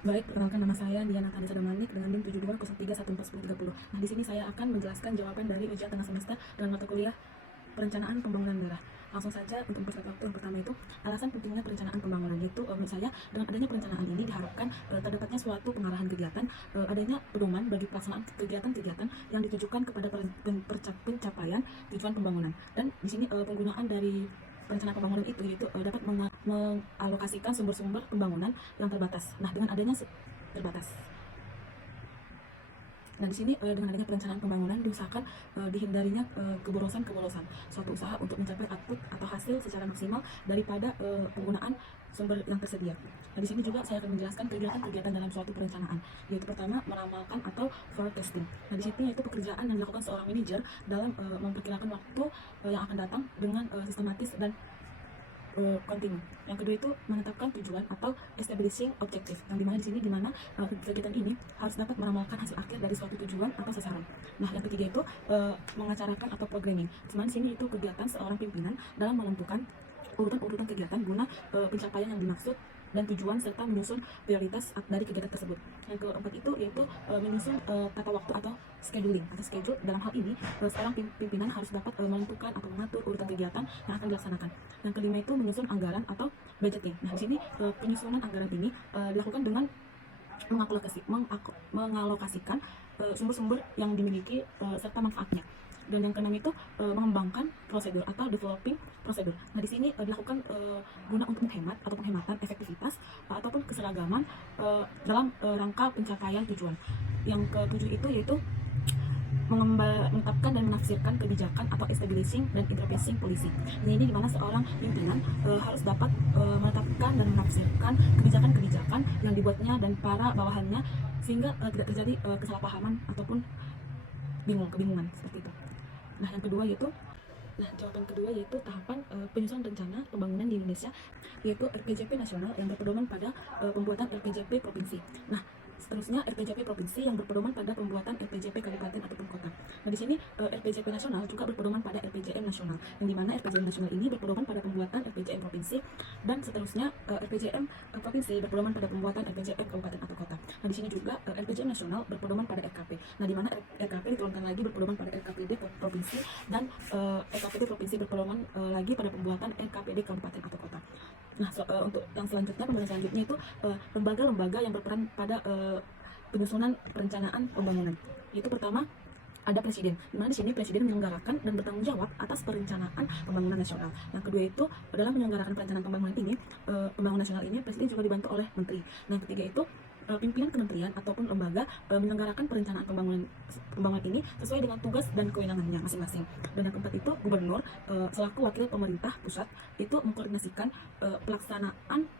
Baik, perkenalkan nama saya Diana Kanisa Damanik dengan NIM 7203141030. Nah, di sini saya akan menjelaskan jawaban dari ujian tengah semester dengan mata kuliah perencanaan pembangunan daerah. Langsung saja untuk mempersingkat waktu, yang pertama itu alasan pentingnya perencanaan pembangunan, yaitu menurut saya dengan adanya perencanaan ini diharapkan terdapatnya suatu pengarahan kegiatan, adanya pedoman bagi pelaksanaan kegiatan-kegiatan yang ditujukan kepada pencapaian tujuan pembangunan. Dan di sini penggunaan dari perencanaan pembangunan itu yaitu dapat mengalokasikan sumber-sumber pembangunan yang terbatas. Nah, dengan adanya terbatas. Nah, di sini dengan adanya perencanaan pembangunan diusahakan dihindarinya keborosan-keborosan suatu usaha untuk mencapai output atau hasil secara maksimal daripada penggunaan sumber yang tersedia. Nah, di sini juga saya akan menjelaskan kegiatan-kegiatan dalam suatu perencanaan, yaitu pertama meramalkan atau forecasting. Nah, di sini yaitu pekerjaan yang dilakukan seorang manajer dalam memperkirakan waktu yang akan datang dengan sistematis dan kontinu. Yang kedua itu menetapkan tujuan atau establishing objective, yang dimana di sini kegiatan ini harus dapat meramalkan hasil akhir dari suatu tujuan atau sasaran. Nah, yang ketiga itu mengacarakan atau programming. Cuman di sini itu kegiatan seorang pimpinan dalam menentukan urutan-urutan kegiatan guna pencapaian yang dimaksud dan tujuan serta menyusun prioritas dari kegiatan tersebut. Yang keempat itu yaitu menyusun tata waktu atau scheduling atau schedule. Dalam hal ini seorang pimpinan harus dapat menentukan atau mengatur urutan kegiatan yang akan dilaksanakan. Yang kelima itu menyusun anggaran atau budgeting. Nah, di sini penyusunan anggaran ini dilakukan dengan mengalokasikan sumber-sumber yang dimiliki serta manfaatnya. Dan yang keenam itu mengembangkan prosedur atau developing prosedur. Nah, di sini dilakukan guna untuk menghemat atau penghematan efektivitas ataupun keseragaman dalam rangka pencapaian tujuan. Yang ketujuh itu yaitu menetapkan dan menafsirkan kebijakan atau establishing dan interpreting policy. Ini di mana seorang pimpinan harus dapat menetapkan dan menafsirkan kebijakan-kebijakan yang dibuatnya dan para bawahannya sehingga tidak terjadi kesalahpahaman ataupun kebingungan seperti itu. Nah, yang kedua yaitu jawaban kedua yaitu tahapan penyusunan rencana pembangunan di Indonesia, yaitu RPJP nasional yang berpedoman pada pembuatan RPJP provinsi. Nah, seterusnya RPJP provinsi yang berpedoman pada pembuatan RPJP kabupaten ataupun kota. Nah, di sini RPJP nasional juga berpedoman pada RPJM nasional, yang dimana RPJM nasional ini berpedoman pada pembuatan RPJM provinsi, dan seterusnya RPJM provinsi berpedoman pada pembuatan RPJM kabupaten atau kota. Nah, di sini juga RPJM nasional berpedoman pada RKP. Nah, di mana RKP diturunkan lagi berpedoman pada RKPD provinsi, dan RKPD provinsi berpedoman lagi pada pembuatan RKPD kabupaten atau kota. Nah, untuk yang selanjutnya, pembahasan selanjutnya itu lembaga-lembaga yang berperan pada penyusunan perencanaan pembangunan. Yaitu pertama ada presiden, di mana di sini presiden menyelenggarakan dan bertanggung jawab atas perencanaan pembangunan nasional. Yang kedua itu dalam menyelenggarakan perencanaan pembangunan ini, pembangunan nasional ini, presiden juga dibantu oleh menteri. Nah, yang ketiga itu pimpinan kementerian ataupun lembaga menyelenggarakan perencanaan pembangunan ini sesuai dengan tugas dan kewenangannya masing-masing. Dan yang keempat itu gubernur selaku wakil pemerintah pusat itu mengkoordinasikan pelaksanaan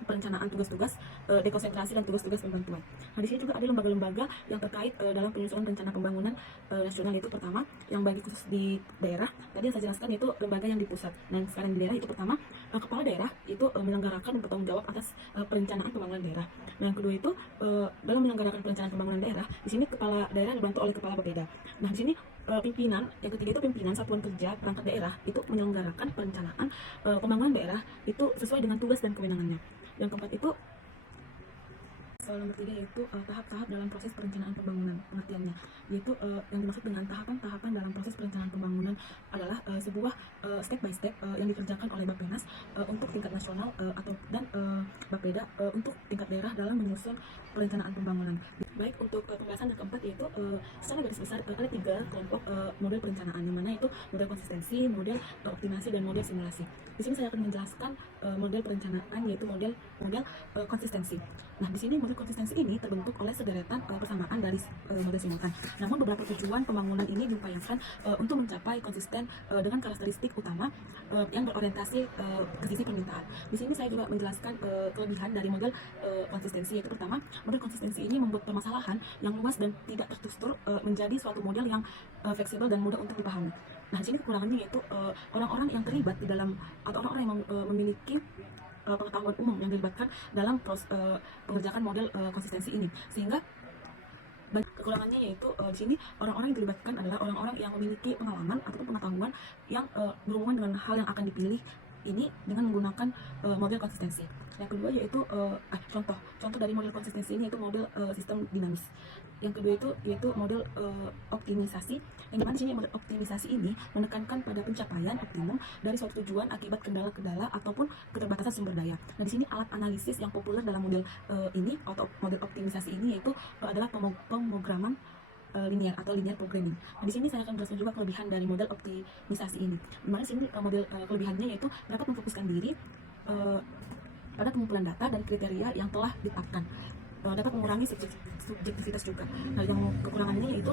perencanaan tugas-tugas dekonsentrasi dan tugas-tugas pembantuan. Nah, di sini juga ada lembaga-lembaga yang terkait dalam penyusunan rencana pembangunan nasional, yaitu pertama yang bagi khusus di daerah, tadi yang saya jelaskan yaitu lembaga yang di pusat. Dan sekarang di daerah itu pertama kepala daerah itu menyelenggarakan dan bertanggung jawab atas perencanaan pembangunan daerah. Nah, yang kedua itu dalam menyelenggarakan perencanaan pembangunan daerah, di sini kepala daerah dibantu oleh kepala bapeda. Nah, di sini pimpinan, yang ketiga itu pimpinan satuan kerja perangkat daerah itu menyelenggarakan perencanaan pembangunan daerah itu sesuai dengan tugas dan kewenangannya. Yang keempat itu soal nomor 3 yaitu tahap-tahap dalam proses perencanaan pembangunan. Pengertiannya yaitu yang dimaksud dengan tahapan-tahapan dalam proses perencanaan pembangunan adalah sebuah step by step yang dikerjakan oleh Bappenas untuk tingkat nasional dan Bapeda untuk tingkat daerah dalam menyusun perencanaan pembangunan. Baik, untuk pembahasan yang keempat yaitu secara garis besar ada 3 kelompok model perencanaan, yang mana itu model konsistensi, model optimasi, dan model simulasi. Di sini saya akan menjelaskan model perencanaan, yaitu model konsistensi. Nah, di sini model konsistensi ini terbentuk oleh sederetan persamaan dari model simultan. Namun beberapa tujuan pembangunan ini diupayakan untuk mencapai konsisten dengan karakteristik utama yang berorientasi ke sisi permintaan. Di sini saya juga menjelaskan kelebihan dari model konsistensi, yaitu pertama, model konsistensi ini membuat permasalahan yang luas dan tidak terstruktur menjadi suatu model yang fleksibel dan mudah untuk dipahami. Nah, di sini kekurangannya yaitu orang-orang yang terlibat di dalam atau orang-orang yang memiliki pengetahuan umum yang dilibatkan dalam pengerjaan model konsistensi ini, sehingga kekurangannya yaitu di sini orang-orang yang dilibatkan adalah orang-orang yang memiliki pengalaman atau pengetahuan yang berhubungan dengan hal yang akan dipilih ini dengan menggunakan model konsistensi. Yang kedua yaitu contoh dari model konsistensi ini yaitu model sistem dinamis. Yang kedua itu yaitu model optimisasi, yang dimana di sini model optimisasi ini menekankan pada pencapaian optimum dari suatu tujuan akibat kendala-kendala ataupun keterbatasan sumber daya. Nah, di sini alat analisis yang populer dalam model ini atau model optimisasi ini yaitu adalah pemrograman linear atau linear programming. Nah, di sini saya akan menjelaskan juga kelebihan dari model optimisasi ini. Dimana sini model kelebihannya yaitu dapat memfokuskan diri pada pengumpulan data dan kriteria yang telah ditetapkan. Dapat mengurangi subjektivitas juga. Nah, yang kekurangannya yaitu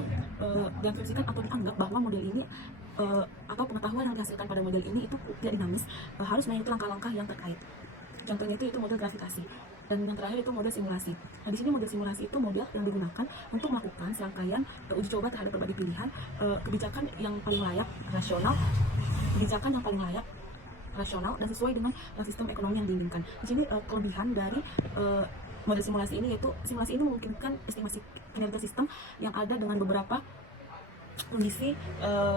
diasumsikan atau dianggap bahwa model ini atau pengetahuan yang dihasilkan pada model ini itu tidak dinamis, harus mengikuti langkah-langkah yang terkait. Contohnya itu model gravitasi. Dan yang terakhir itu model simulasi. Nah, di sini model simulasi itu model yang digunakan untuk melakukan serangkaian uji coba terhadap berbagai pilihan kebijakan yang paling layak rasional dan sesuai dengan sistem ekonomi yang diinginkan. Di sini kelebihan dari model simulasi ini yaitu simulasi ini memungkinkan estimasi kinerja sistem yang ada dengan beberapa kondisi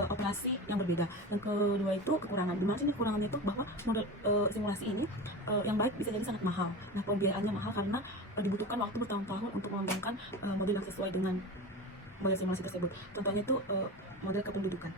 operasi yang berbeda. Yang kedua itu kekurangan. Dimana sini kekurangannya itu bahwa model simulasi ini yang baik bisa jadi sangat mahal. Nah, pembiayaannya mahal karena dibutuhkan waktu bertahun-tahun untuk mengembangkan model yang sesuai dengan model simulasi tersebut. Contohnya itu model kependudukan.